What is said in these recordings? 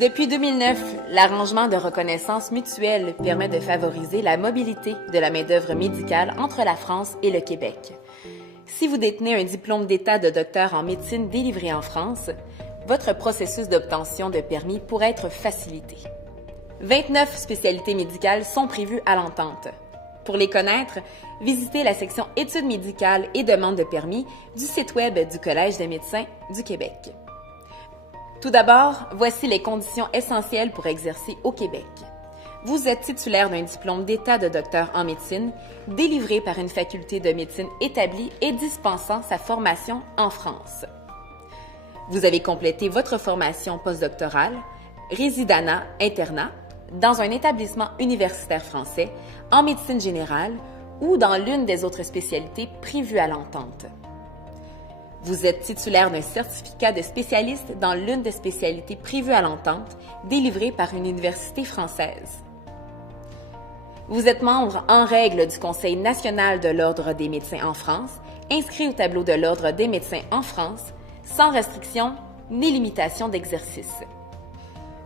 Depuis 2009, l'arrangement de reconnaissance mutuelle permet de favoriser la mobilité de la main-d'œuvre médicale entre la France et le Québec. Si vous détenez un diplôme d'État de docteur en médecine délivré en France, votre processus d'obtention de permis pourrait être facilité. 29 spécialités médicales sont prévues à l'entente. Pour les connaître, visitez la section Études médicales et demandes de permis du site Web du Collège des médecins du Québec. Tout d'abord, voici les conditions essentielles pour exercer au Québec. Vous êtes titulaire d'un diplôme d'État de docteur en médecine délivré par une faculté de médecine établie et dispensant sa formation en France. Vous avez complété votre formation postdoctorale, résidanat, internat, dans un établissement universitaire français, en médecine générale ou dans l'une des autres spécialités prévues à l'entente. Vous êtes titulaire d'un certificat de spécialiste dans l'une des spécialités prévues à l'entente, délivré par une université française. Vous êtes membre en règle du Conseil national de l'Ordre des médecins en France, inscrit au tableau de l'Ordre des médecins en France, sans restriction ni limitation d'exercice.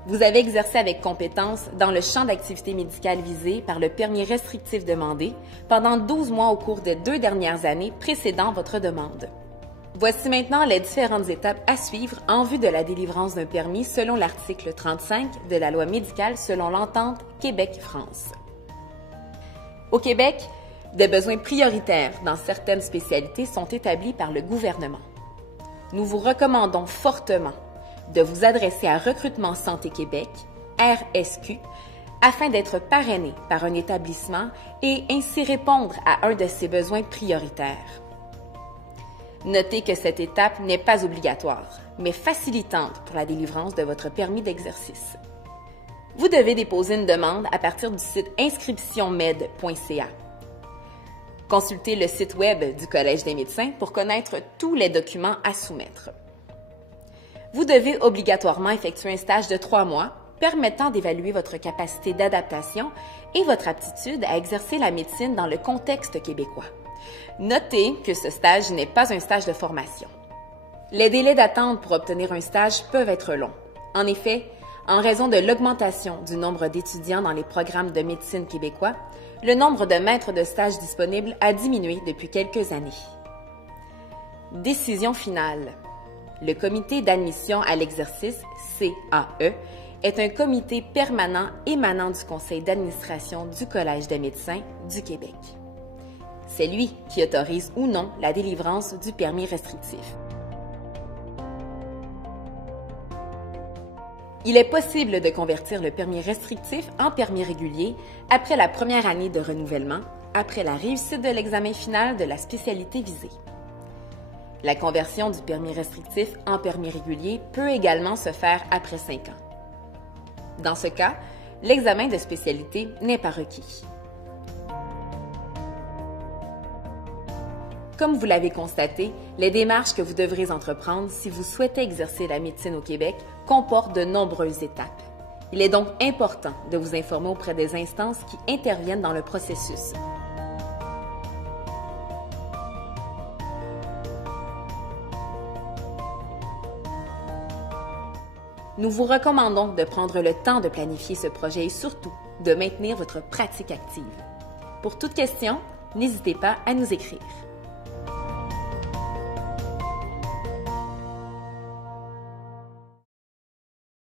Vous avez exercé avec compétence dans le champ d'activité médicale visé par le permis restrictif demandé pendant 12 mois au cours des 2 dernières années précédant votre demande. Voici maintenant les différentes étapes à suivre en vue de la délivrance d'un permis selon l'article 35 de la Loi médicale selon l'entente Québec-France. Au Québec, des besoins prioritaires dans certaines spécialités sont établis par le gouvernement. Nous vous recommandons fortement de vous adresser à Recrutement Santé Québec, RSQ, afin d'être parrainé par un établissement et ainsi répondre à un de ces besoins prioritaires. Notez que cette étape n'est pas obligatoire, mais facilitante pour la délivrance de votre permis d'exercice. Vous devez déposer une demande à partir du site inscriptionmed.ca. Consultez le site Web du Collège des médecins pour connaître tous les documents à soumettre. Vous devez obligatoirement effectuer un stage de 3 mois permettant d'évaluer votre capacité d'adaptation et votre aptitude à exercer la médecine dans le contexte québécois. Notez que ce stage n'est pas un stage de formation. Les délais d'attente pour obtenir un stage peuvent être longs. En effet, en raison de l'augmentation du nombre d'étudiants dans les programmes de médecine québécois, le nombre de maîtres de stage disponibles a diminué depuis quelques années. Décision finale. Le comité d'admission à l'exercice, CAE, est un comité permanent émanant du conseil d'administration du Collège des médecins du Québec. C'est lui qui autorise ou non la délivrance du permis restrictif. Il est possible de convertir le permis restrictif en permis régulier après la première année de renouvellement, après la réussite de l'examen final de la spécialité visée. La conversion du permis restrictif en permis régulier peut également se faire après 5 ans. Dans ce cas, l'examen de spécialité n'est pas requis. Comme vous l'avez constaté, les démarches que vous devrez entreprendre si vous souhaitez exercer la médecine au Québec comportent de nombreuses étapes. Il est donc important de vous informer auprès des instances qui interviennent dans le processus. Nous vous recommandons de prendre le temps de planifier ce projet et surtout de maintenir votre pratique active. Pour toute question, n'hésitez pas à nous écrire.